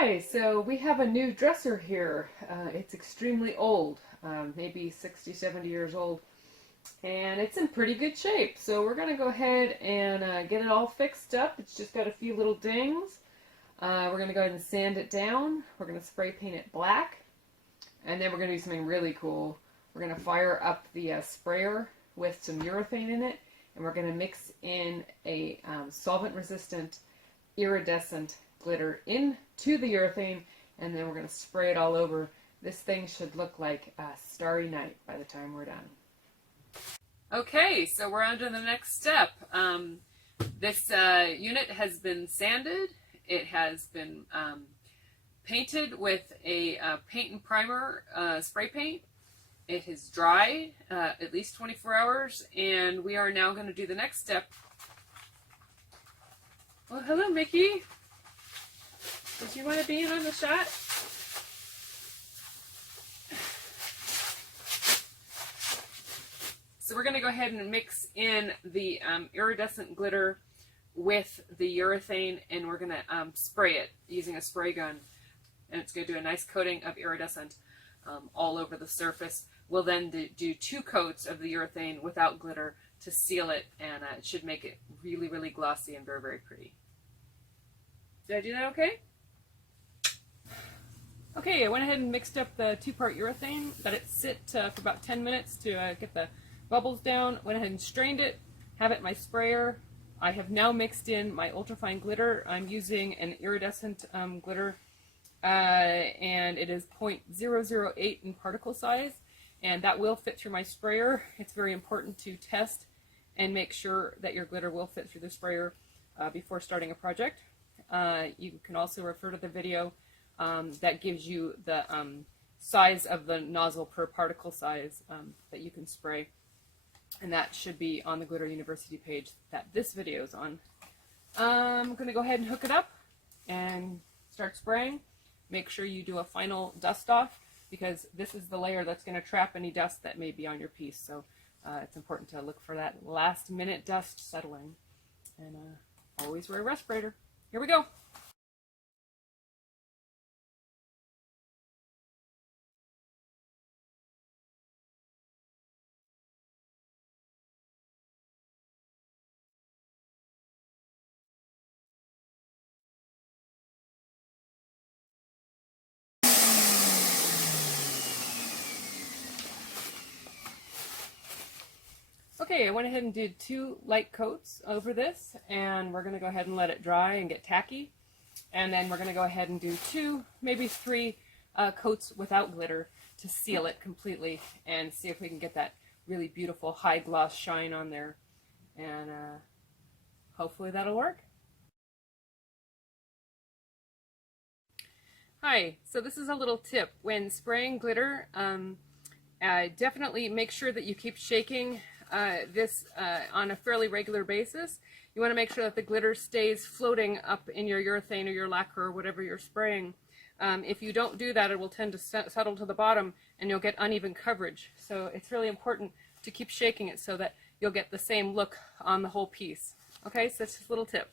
Hi, so we have a new dresser here. It's extremely old, maybe 60, 70 years old, and it's in pretty good shape. So we're going to go ahead and get it all fixed up. It's just got a few little dings. We're going to go ahead and sand it down. We're going to spray paint it black, and then we're going to do something really cool. We're going to fire up the sprayer with some urethane in it, and we're going to mix in a solvent-resistant iridescent glitter into the urethane, and then we're going to spray it all over. This thing should look like a starry night by the time we're done. Okay, so we're on to the next step. This unit has been sanded. It has been painted with a paint and primer spray paint. It is dry, at least 24 hours, and we are now going to do the next step. Well, hello, Mickey. Did you want to be in on the shot? So we're going to go ahead and mix in the iridescent glitter with the urethane, and we're going to spray it using a spray gun. And it's going to do a nice coating of iridescent all over the surface. We'll then do 2 coats of the urethane without glitter to seal it, and it should make it really, really glossy and very, very pretty. Did I do that okay? Okay, I went ahead and mixed up the 2-part urethane, let it sit for about 10 minutes to get the bubbles down, went ahead and strained it, have it in my sprayer. I have now mixed in my ultrafine glitter. I'm using an iridescent glitter, and it is 0.008 in particle size, and that will fit through my sprayer. It's very important to test and make sure that your glitter will fit through the sprayer before starting a project. You can also refer to the video that gives you the size of the nozzle per particle size that you can spray, and that should be on the Glitter University page that this video is on. I'm going to go ahead and hook it up and start spraying. Make sure you do a final dust off, because this is the layer that's going to trap any dust that may be on your piece, so it's important to look for that last minute dust settling, and always wear a respirator. Here we go. Okay, I went ahead and did 2 light coats over this, and we're going to go ahead and let it dry and get tacky. And then we're going to go ahead and do 2, maybe 3 coats without glitter to seal it completely and see if we can get that really beautiful high gloss shine on there. And hopefully that'll work. Hi, so this is a little tip. When spraying glitter, definitely make sure that you keep shaking this on a fairly regular basis. You want to make sure that the glitter stays floating up in your urethane or your lacquer or whatever you're spraying. If you don't do that, it will tend to settle to the bottom and you'll get uneven coverage. So it's really important to keep shaking it so that you'll get the same look on the whole piece. Okay, so that's just a little tip.